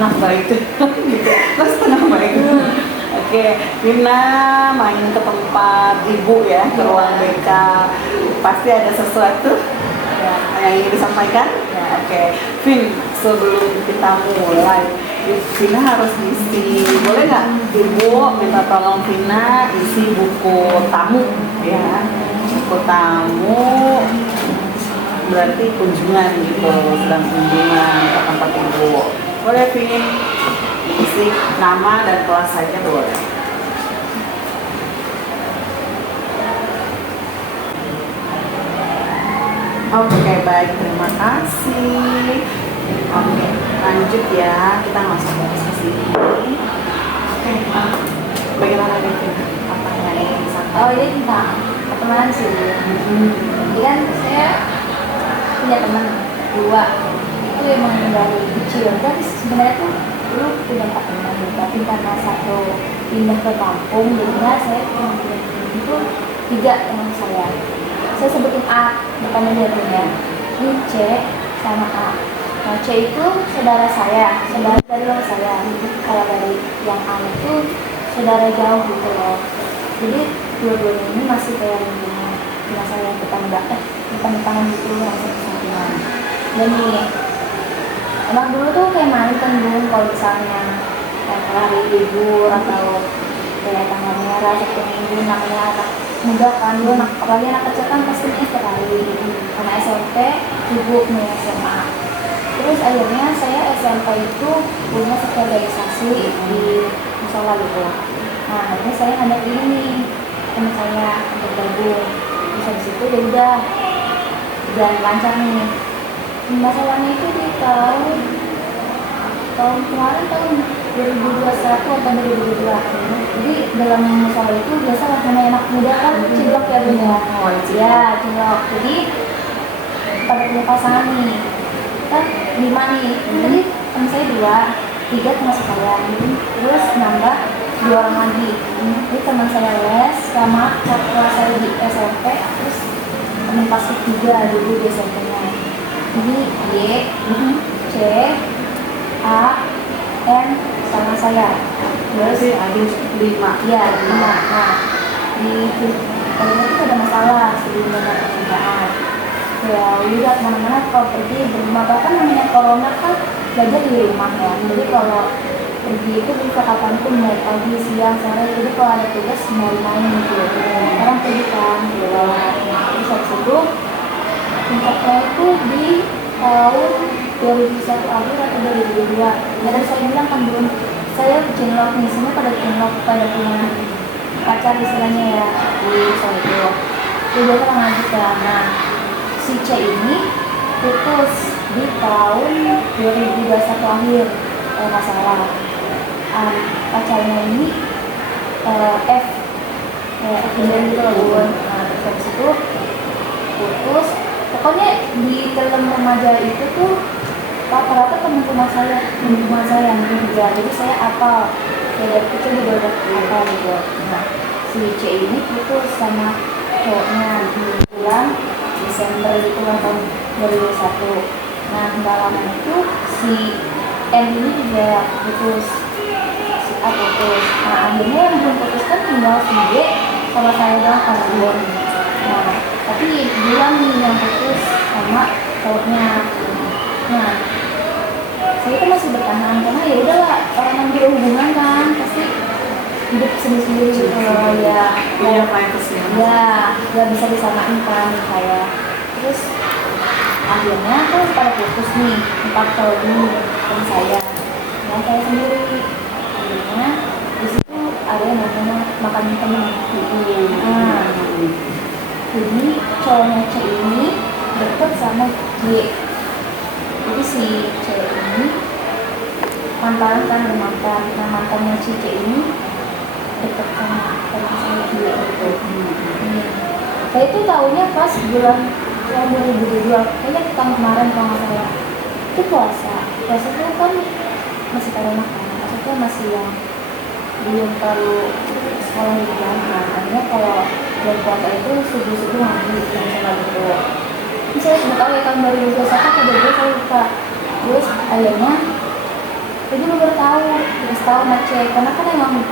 setengah baik gitu, setengah baik. Oke, Vina main ke tempat ibu ya, ke ruang BK. Pasti ada sesuatu yang ingin disampaikan? Ya, oke. Vin, sebelum kita mulai, Vina harus isi, boleh nggak Ibu minta tolong Vina isi buku tamu ya? Buku tamu berarti kunjungan gitu, sedang kunjungan ke tempat Ibu. Boleh Vin? Isi nama dan kelas saja boleh. Oke, baik, terima kasih. Oke, lanjut ya, kita masuk ke sesi ini. Oke, bagaimana Devin? Apa yang ingin disampaikan? Oh, ini tentang pertemanan sih. Jadi kan saya punya teman dua, itu emang dari kecil. Tapi sebenarnya tuh dulu punya 4 teman, tapi karena satu pindah ke kampung, jadinya saya punya teman itu 3 teman saya. Saya sebutin A, depannya dia punya. Ini C sama A. Nah, C itu saudara saya, saudara dari orang saya. Kalau dari yang A itu saudara jauh gitu loh. Jadi dua-duanya ini masih kayak rumah saya depan-depanan gitu, langsung sampingan. Dan nih, emang dulu tuh kayak main kan dulu kalau misalnya kayak hari libur atau kayak tanggal merah Sabtu Minggu, namanya anak muda kan, dulu apalagi anak kecil kan pastinya setiap hari. Karena SMP sibuk nih SMA. Terus akhirnya saya SMP itu punya satu organisasi di musola gitu. Nah, akhirnya saya ngajak ini teman saya untuk gabung. Terus habis itu ya udah jalan lancar nih. Masalahnya itu di tahun kemarin, tahun 2021 atau 2022. Jadi dalam musola itu biasa namanya anak muda kan cilok ya bunda. Ya cilok. Jadi pada punya pasangan nih. Kan 5 nih. Jadi teman saya 2, 3 termasuk saya. Terus nambah 2 orang lagi. Jadi teman saya les sama kelas saya di SMP, terus teman pas ketiga dulu di SMP-nya. Jadi Y, C, A, N sama saya. Terus ada 5. Ya 5. Nah di kalian itu ada masalah sebelum ada pekerjaan. Ya udah kemana-mana kalau pergi berlima, kan namanya corona kan belajar di rumah ya. Jadi kalau pergi itu bisa kapanpun, mau pagi, siang, sore. Jadi kalau ada tugas mau main gitu. Orang pergi kan keluar. Terus habis itu puncaknya itu di tahun 2001 akhir atau 2022. Ya dan saya bilang kan belum, saya cinlok nih, semua pada cinlok, pada punya pacar istilahnya ya di soal itu. Jadi dia kan lanjutkan. Nah si C ini putus di tahun 2021 akhir kalau nggak salah. Pacarnya ini F kemudian gitu loh. Nah terus habis itu putus. Pokoknya di dalam remaja itu tuh rata-rata teman-teman saya yang kerja. Jadi saya apal dari kecil juga udah apal gitu. Nah si C ini putus sama cowoknya di bulan Desember itu tahun 2021. Nah nggak lama itu si M ini juga putus, si A putus. Nah akhirnya yang belum putus kan tinggal si D sama saya doang kan belum. Nah tapi bilang nih yang putus sama cowoknya. Nah saya itu masih bertahan karena ya udahlah, orang yang berhubungan kan pasti hidup sendiri-sendiri gitu loh ya. Punya privacy. Ya nggak bisa disamain kan kayak. Terus akhirnya tuh pada putus nih 4 tahun ini sama saya. Nah saya sendiri akhirnya di situ ada yang namanya makan teman. Nah jadi cowoknya C ini deket sama J. Jadi si C ini mantan kan bermantan. Nah mantannya si C ini deket sama teman saya J gitu. Saya itu tahunya pas bulan tahun 2022, kayaknya tahun kemarin kalau nggak salah. Itu puasa itu kan masih pada makan, maksudnya masih yang belum terlalu sekolah gitu kan. Nah akhirnya kalau bulan puasa itu subuh-subuh ngaji yang sholat gitu. Ini saya cuma tahu ya tahun 2021 atau 2022 saya lupa. Terus akhirnya jadi lu baru tahu, terus tahu ngecek karena kan emang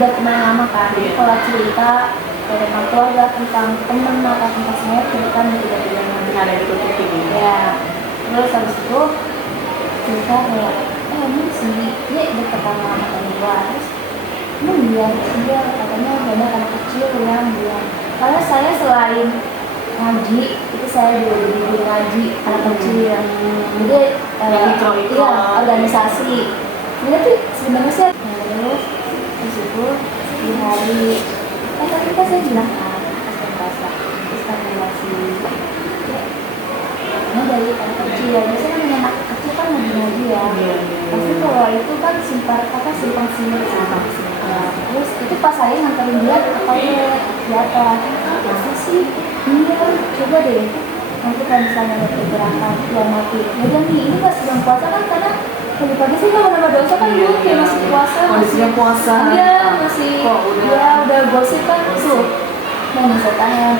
udah teman lama kan. Jadi kalau cerita dari tentang keluarga, tentang temen atau tentang saya cerita tidak ada ditutupin ya. Terus habis itu cerita kayak ini si dia deket sama temen gua, terus dia katanya banyak anak kecil yang bilang karena saya selain ngaji itu saya juga jadi ngaji anak kecil, jadi iya organisasi. Jadi tuh sebenarnya sih terus itu di hari tadi pas saya bilang kan stabilisasi ini dari anak kecil. Biasanya kan anak kecil kan ngaji ya, tapi kalau itu kan simpang siur. Terus itu pas saya nganterin dia ke toilet di atas, masa sih iya coba deh nanti kalau misalnya ada pergerakan ya mati udah nih ini pas bulan puasa kan karena pagi-pagi sih nggak nambah dosa kan dulu kayak masih puasa kondisinya puasa iya masih udah gosip kan tuh. Nah nih saya tanya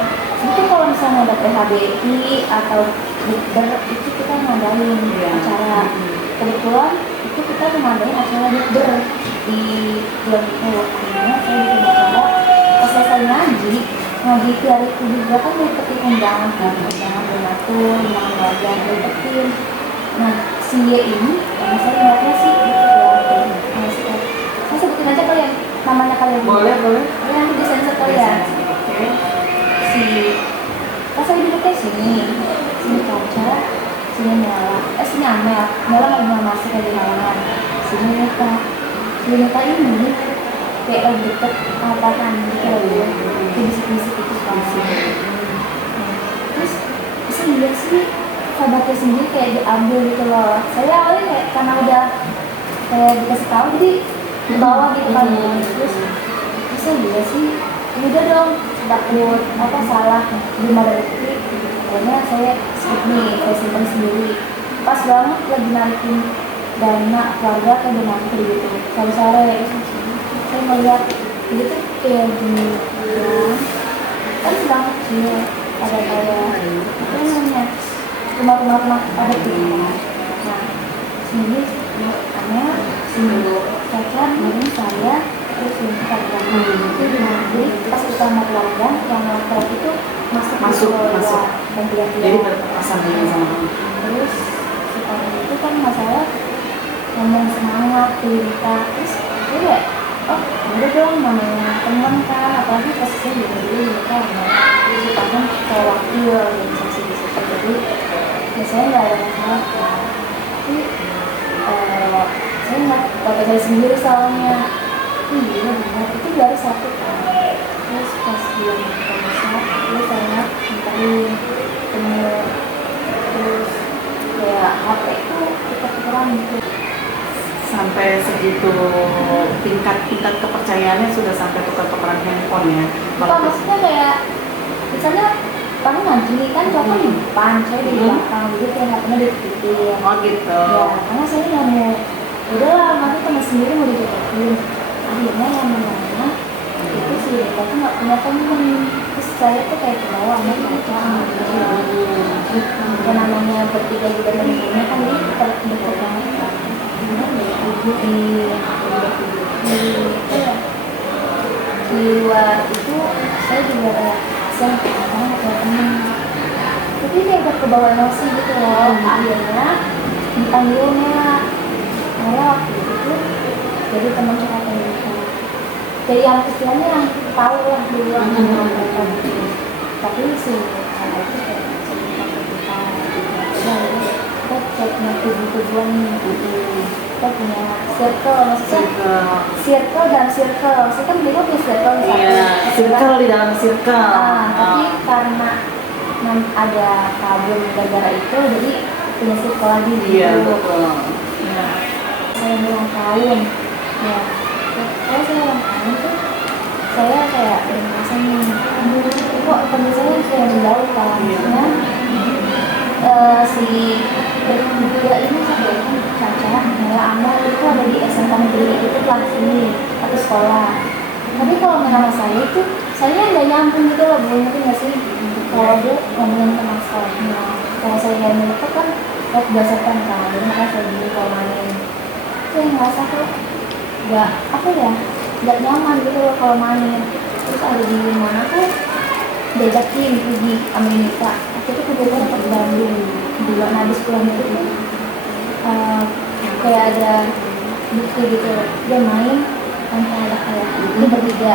itu kalau misalnya ada PHBI atau Dikber itu kita ngadain acara, kebetulan itu kita ngadain acara Dikber di bulan itu. Akhirnya saya bikin acara pas selesai ngaji di hari itu juga kan dapetin undangan donatur, undangan warga dapetin. Nah si Y ini karena saya ngeliatnya sih saya sebutin aja kalian namanya kalian boleh nanti disensor kalian. Si pas saya duduknya sini kaca, sini Nela, sini Amel lagi masuk ke halaman, sini Neta ini kayak lagi deket apaan gitu loh, bisik-bisik itu sih. Terus bisa lihat sih sahabatnya sendiri kayak diambil gitu loh. Saya awalnya kayak karena udah kayak dikasih tahu jadi di bawah gitu kan. Terus bisa lihat sih udah dong takut salah 5 detik. Akhirnya saya skip nih, saya simpan sendiri. Pas banget lagi narikin dana keluarga ke donatur gitu. Kalau sore saya melihat itu tuh kayak gini kan sedang kecil ada kayak apa namanya rumah ada gitu. Nah sini aneh sini caca ini saya terus ini kita itu jadi pas kita mau keluarga yang nonton itu masuk jadi berpasangan sama terus sekarang itu kan masalah ngomong semangat cerita terus ya udah dong namanya teman kan apalagi posisinya dulu kan sifatnya kayak wakil organisasi di situ jadi biasanya nggak ada masalah kan. Tapi saya nggak pakai saya sendiri soalnya iya benar itu baru satu kan. Terus pas dia bisa terus saya mintain terus kayak HP itu kita tukeran gitu sampai segitu tingkat kepercayaannya sudah sampai tukar-tukaran handphone ya. Kalau maksudnya kayak misalnya kamu ngaji kan cowok di depan, saya di belakang, jadi kayak HP-nya dititipin. Oh gitu. Ya, karena saya nggak mau, udahlah nanti teman sendiri mau dijodohin. Akhirnya yang namanya itu sih, tapi nggak punya temen. Terus saya tuh kayak kebawa sama pacar, yang namanya bertiga juga temennya kan ini terdekat banget kan. Di luar itu saya juga kayak saya karena ada temen tapi dia agak kebawa emosi gitu loh. Akhirnya dipanggilnya waktu itu jadi teman curhat gitu jadi yang istilahnya yang tahu lah di luar mereka gitu. Tapi sih kalau itu kayak cerita kita cek tujuan kita punya circle, maksudnya circle dan circle. Saya kan dulu punya circle circle di dalam circle. Tapi karena ada kabel gara-gara itu, jadi punya circle lagi gitu. Iya betul. Saya ulang tahun, ya. Kalau saya ulang tahun tuh, saya kayak merasa nih, kok temen saya kayak menjauh kan, si dia ini Caca, Nela, Amel itu ada di SMK Negeri itu kelas ini atau sekolah. Tapi kalau nama saya itu, saya nggak nyambung gitu loh, Bu. Ngerti nggak sih? Kalau dia ngomongin tentang sekolahnya, kalau saya nggak nyambung kan berdasarkan kan, jadi makanya saya gini kalau main. kayak ngerasa tuh nggak apa ya, nggak nyaman gitu loh kalau main. Terus ada di mana tuh diajakin pergi Amerika, waktu itu kebetulan dapat Bandung bulan habis pulang itu kayak ada bukti gitu, dia main tanpa ada kayak itu bertiga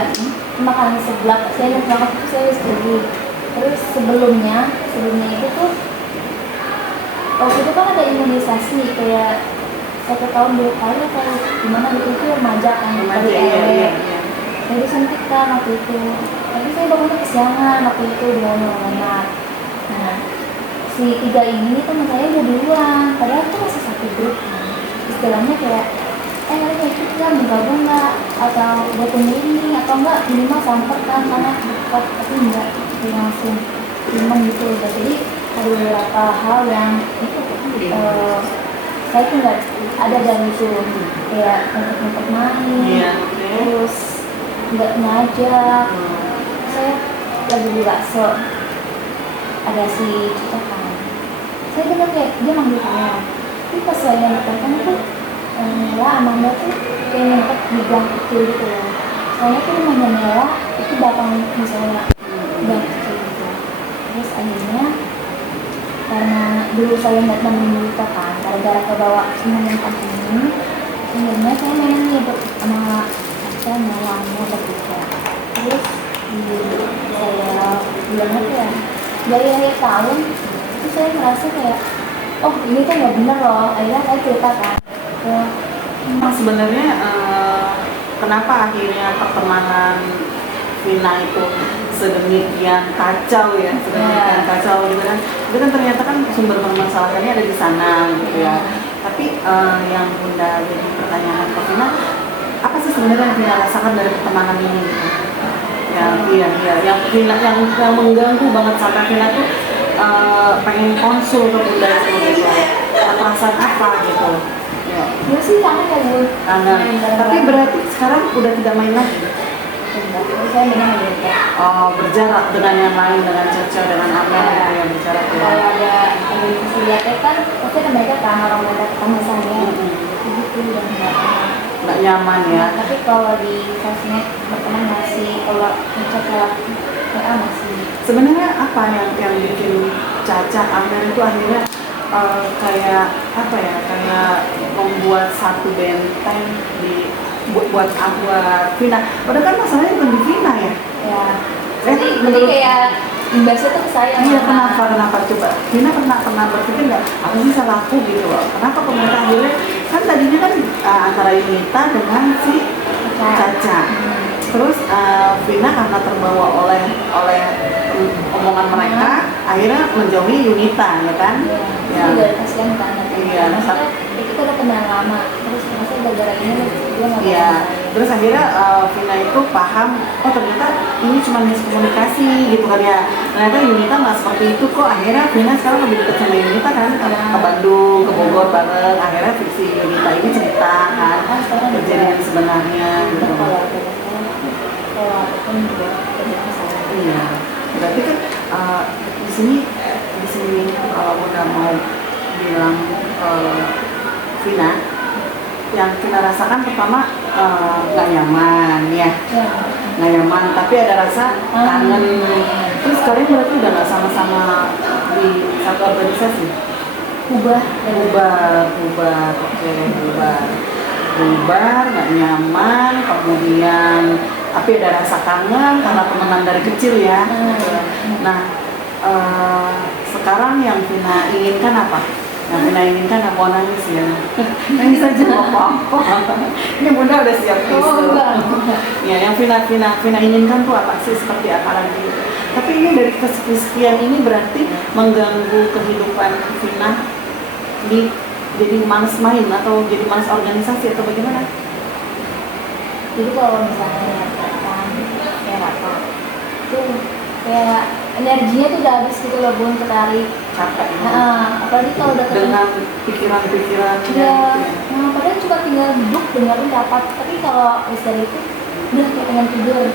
makanan seblak. Saya ingat banget itu saya pergi. Terus sebelumnya itu tuh waktu itu kan ada imunisasi kayak 1 tahun 2 kali atau gimana gitu, itu remaja kan dari iya. jadi suntikan waktu itu. Tapi saya bangunnya kesiangan waktu itu di mana. Nah, si 3 ini teman saya udah duluan, padahal tuh masih satu grup kan. Istilahnya kayak kalian ikut kan, bergabung nggak, atau buat ini atau enggak minimal samper kan karena dekat, tapi enggak dia langsung cuman gitu udah. Jadi ada beberapa hal yang itu saya tuh nggak ada dari itu, kayak untuk main, terus nggak ngajak. Saya lagi di bakso, ada si Cita kan, saya dengar kayak dia manggil saya, tapi pas saya datang itu ya Amanda tuh kayak nyempet di gang kecil gitu loh. Soalnya tuh rumahnya Nela itu belakang misalnya gang kecil gitu. Terus akhirnya karena dulu saya nggak nemenin Lita kan, gara-gara kebawa menentang ini, akhirnya saya main nih sama saya mau berbuka. Terus saya bilang apa ya, dari akhir tahun itu saya merasa kayak oh ini kan nggak bener loh. Akhirnya saya cerita kan Sebenarnya kenapa akhirnya pertemanan Vina itu sedemikian kacau ya, sedemikian kacau gitu kan? Itu kan ternyata kan sumber permasalahannya ada di sana gitu ya. Tapi yang Bunda jadi pertanyaan ke Vina, apa sih sebenarnya yang Vina rasakan dari pertemanan ini gitu? Yang Vina yang mengganggu banget sampai Vina tuh pengen konsul ke Bunda gitu. Perasaan apa gitu? Ya sih kangen ya Bu. Kangen. Tapi berarti sekarang udah tidak main lagi? Enggak, saya memang beda. Oh, berjarak dengan yang lain, dengan Caca, dengan Amel gitu ya, berjarak ya. Kalau ada organisasi lihatnya kan, pasti ada mereka kan orang mereka ketemu saya. Begitu dan Nggak nyaman ya. Tapi kalau di sosmed berteman masih, kalau ngechat lewat WA masih. Sebenarnya apa yang bikin Caca, Amel itu akhirnya kayak apa ya, kayak membuat satu benteng buat Vina. Padahal kan masalahnya bukan di Vina ya. Ya. Jadi kayak imbasnya tuh ke saya. Iya, kenapa coba? Vina pernah berpikir nggak, apa sih salah aku gitu loh? Kenapa pemerintah akhirnya kan tadinya kan antara Yunita dengan si Caca. Terus Vina karena terbawa oleh omongan mereka, akhirnya menjauhi Yunita, ya kan? Ya. Juga kasihan kan. Iya. Maksudnya kita udah kenal lama, terus masa gara-gara ini dia nggak. Iya. Terus akhirnya Vina itu paham, oh ternyata ini cuma miskomunikasi gitu kan ya. Ternyata Yunita nggak seperti itu kok. Akhirnya Vina sekarang lebih dekat sama Yunita kan, ke Bandung, ke Bogor bareng. Akhirnya si Yunita ini cerita kan kejadian sebenarnya gitu. Kalau apapun juga kerjaan saya. Iya. Berarti kan di sini kalau udah mau bilang Vina, yang kita rasakan pertama nggak nyaman ya, nggak nyaman, tapi ada rasa kangen. Terus kalian berarti udah nggak sama-sama di satu organisasi? Bubar, nggak nyaman, kemudian tapi ada rasa kangen karena temenan dari kecil ya. Nah, sekarang yang Vina inginkan apa? Yang Vina inginkan mau nangis ya? Nangis aja nggak apa-apa. Ini Bunda udah siap tisu. Ya, yang Vina inginkan tuh apa sih, seperti apa lagi? Tapi ini dari kesekian ini berarti mengganggu kehidupan Vina jadi malas main atau jadi malas organisasi atau bagaimana? Jadi kalau misalnya kayak rapat tuh kayak energinya tuh udah habis gitu loh Bun, ketarik Capek apalagi kalau udah dengan pikiran-pikiran ya. Padahal cuma tinggal duduk dengerin rapat, tapi kalau habis dari itu udah kayak pengen tidur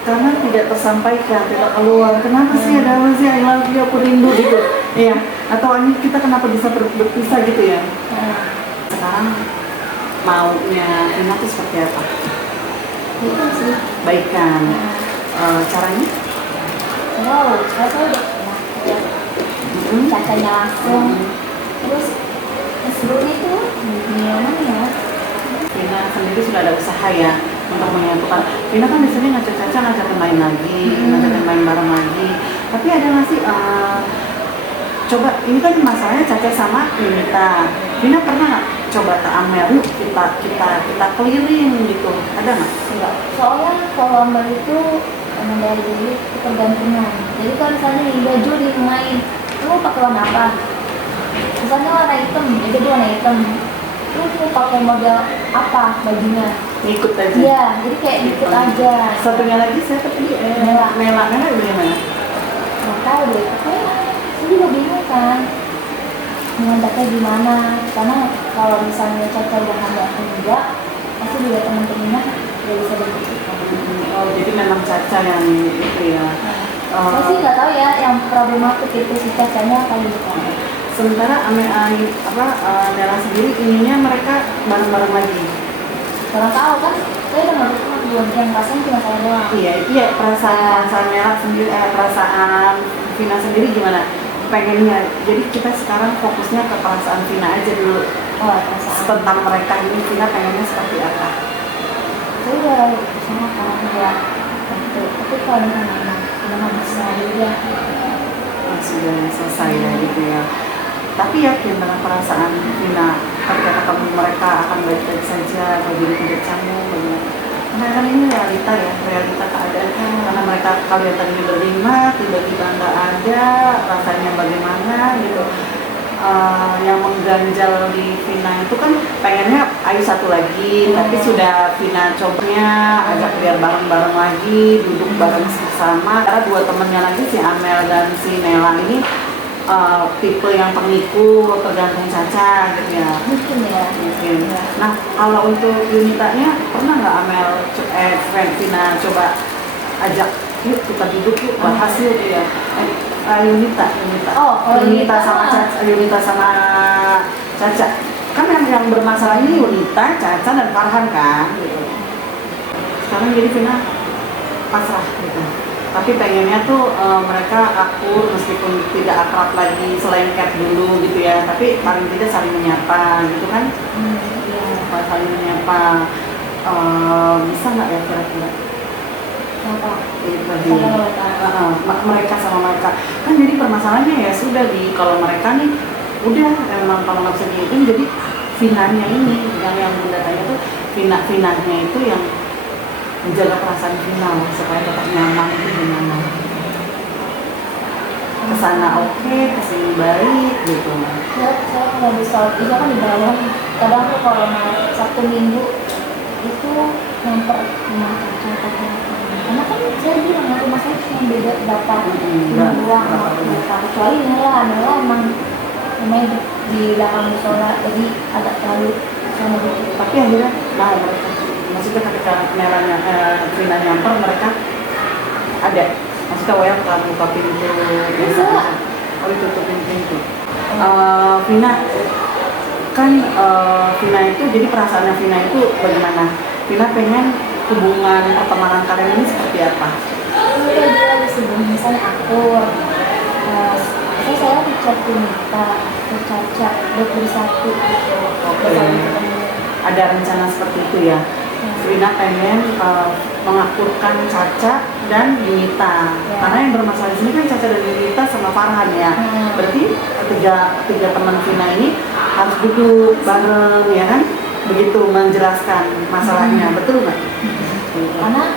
karena tidak tersampaikan, tidak keluar. Kenapa sih, ada apa sih, I love you, aku rindu gitu. Iya, atau ini kita kenapa bisa berpisah gitu ya. Sekarang maunya Vina itu seperti apa? Itu sih. Baikan. Caranya? Wow, saya udah pernah ya. Cacanya langsung. Terus sebenarnya itu gimana ya? Vina sendiri sudah ada usaha ya untuk menyatukan. Vina kan biasanya ngajak Caca ngajakin main lagi, ngajakin main bareng lagi. Tapi ada nggak sih? Coba ini kan masalahnya Caca sama Yunita. Vina pernah nggak coba ke Amel? Yuk kita keliling gitu. Ada nggak? Enggak. Soalnya kalau Amel itu emang dari dulu ketergantungan. Jadi kalau misalnya nih baju di main, lu pakai warna apa? Misalnya warna hitam, ya baju warna hitam. Lu mau pakai model apa bajunya? Ngikut aja. Iya, jadi kayak ikut aja. Satunya lagi siapa tadi? Nela. Nela bagaimana? Nggak tahu deh. Kayak saya juga bingung kan. Mengantarnya gimana? Karena kalau misalnya Caca udah ada enggak, pasti juga teman-temannya nggak bisa dibutuhkan. Oh, jadi memang Caca yang itu ya. Saya sih nggak tahu ya yang problematik itu si Cacanya kali bukan. Sementara Nela sendiri inginnya mereka bareng-bareng lagi. Kurang tahu kan, saya udah nggak ketemu belum, yang rasanya cuma saya doang. Iya, perasaan Nela sendiri, perasaan Vina sendiri gimana? Pengennya, jadi kita sekarang fokusnya ke perasaan Vina aja dulu. Oh, perasaan. Tentang mereka ini, Vina pengennya seperti apa? Saya udah sama orang ya, gitu. Tapi kalau misalnya udah nggak bisa juga. Sudah selesai ya gitu ya. Tapi yakin dengan perasaan Vina ketika ketemu mereka akan baik-baik saja, atau jadi tidak canggung, bagaimana? Karena kan ini realita ya, realita keadaan. Karena mereka kalian tadi berlima, tiba-tiba nggak ada, rasanya bagaimana gitu. Yang mengganjal di Vina itu kan pengennya ayo satu lagi, tapi sudah Vina cobanya ajak biar bareng-bareng lagi, duduk bareng bersama. Karena dua temennya lagi si Amel dan si Nela ini tipe yang pengikut, tergantung Caca gitu ya. Mungkin ya. Mungkin. Nah, kalau untuk Yunitanya pernah nggak Amel, Vina coba ajak, yuk kita duduk yuk bahas yuk ya. Yunita. Oh, kalau Yunita Yunita sama Caca, Yunita sama Caca. Kan yang bermasalah ini Yunita, Caca dan Farhan kan gitu. Sekarang jadi Vina pasrah gitu. Tapi pengennya tuh mereka akur meskipun tidak akrab lagi, selengket dulu gitu ya. Tapi paling tidak saling menyapa gitu kan. Iya. Saling menyapa. Bisa nggak ya kira-kira? Kenapa? Itu mereka sama mereka kan jadi permasalahannya ya sudah kalau mereka nih udah emang kalau nggak bisa dihitung jadi Vinanya ini yang bunda tanya tuh Vinanya itu yang menjaga perasaan Vina supaya tetap nyaman itu nyaman kesana oke, kesini baik gitu. Saya kalau di South itu kan di bawah. Kadang tuh kalau mau Sabtu Minggu itu nyamper rumah Caca. Karena kan saya bilang rumah saya cuma beda berapa bulan kecuali Nela emang namanya di belakang musola jadi agak terlalu sama gitu. Tapi akhirnya nah mereka maksudnya ketika Vina nyamper mereka ada maksudnya welcome buka pintu biasa tutupin pintu. Vina kan Vina itu jadi perasaannya Vina itu bagaimana? Vina pengen hubungan pertemanan kalian ini seperti apa? Kayak dia sebelum misalnya akur, saya chat Yunita, Caca, bersatu gitu. Oke. Ada rencana seperti itu ya? Vina pengen mengakurkan Caca dan Yunita. Karena yang bermasalah di sini kan Caca dan Yunita sama Farhan ya. Berarti tiga teman Vina ini harus duduk bareng ya kan? Begitu menjelaskan masalahnya, betul nggak? Karena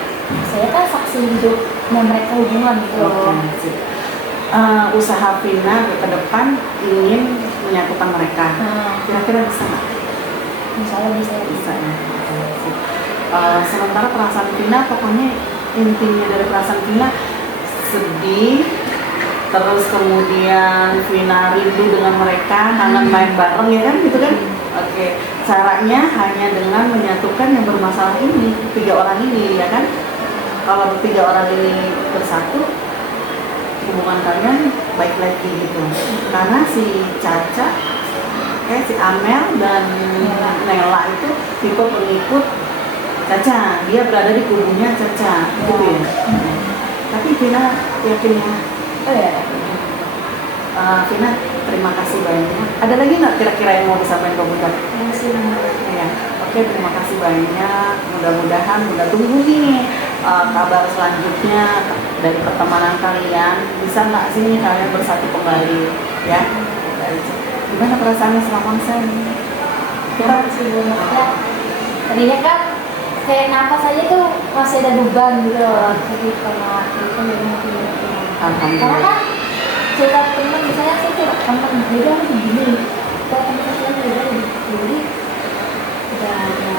saya kan saksi hidupnya mereka hubungan gitu. Usaha Vina ke depan ingin menyatukan mereka. Kira-kira bisa nggak? Misalnya bisa ya. Sementara perasaan Vina pokoknya intinya dari perasaan Vina sedih, terus kemudian Vina rindu dengan mereka, kangen main bareng ya kan gitu kan? Oke, caranya hanya dengan menyatukan yang bermasalah ini, tiga orang ini ya kan? Kalau tiga orang ini bersatu, hubungan kalian baik lagi gitu. Karena si Caca makanya si Amel dan Nela itu tipe pengikut Caca, dia berada di kubunya Caca, gitu ya. Tapi Vina yakin ya. Oh ya. Vina, terima kasih banyak. Ada lagi nggak kira-kira yang mau disampaikan ke Bunda? Masih Ya, oke, terima kasih banyak. Mudah-mudahan Bunda tunggu nih kabar selanjutnya dari pertemanan kalian. Bisa nggak sih kalian bersatu kembali? Ya, gimana perasaannya selama konser? Kita masih belum ya. Tadinya kan kayak napas aja tuh masih ada beban gitu loh. Jadi karena itu jadi makin karena Alhamdulillah. kan cerita teman misalnya sih cerita teman jadi aku begini kalau teman saya jadi udah ada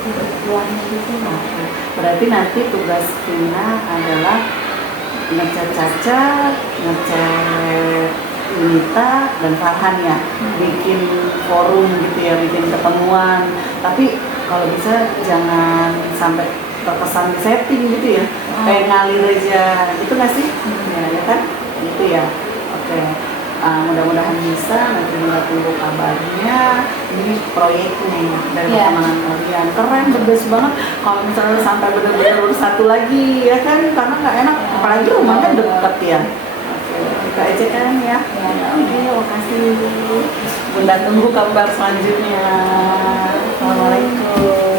kebutuhannya gitu. Oke. Berarti nanti tugas Vina adalah ngechat Caca, ngechat Yunita dan Farhan ya, bikin forum gitu ya, bikin ketemuan. Tapi kalau bisa jangan sampai terkesan setting gitu ya, kayak ngalir aja, gitu nggak sih? Ya kan, gitu ya. Oke. Mudah-mudahan bisa, nanti kita tunggu kabarnya. Ini proyeknya dari pertemanan kalian keren, bagus banget. Kalau misalnya sampai benar-benar bersatu lagi ya kan, karena nggak enak, apalagi rumahnya deket ya. Oke, kita aja kan ya. Oke, makasih. Bunda tunggu kabar selanjutnya. Assalamualaikum.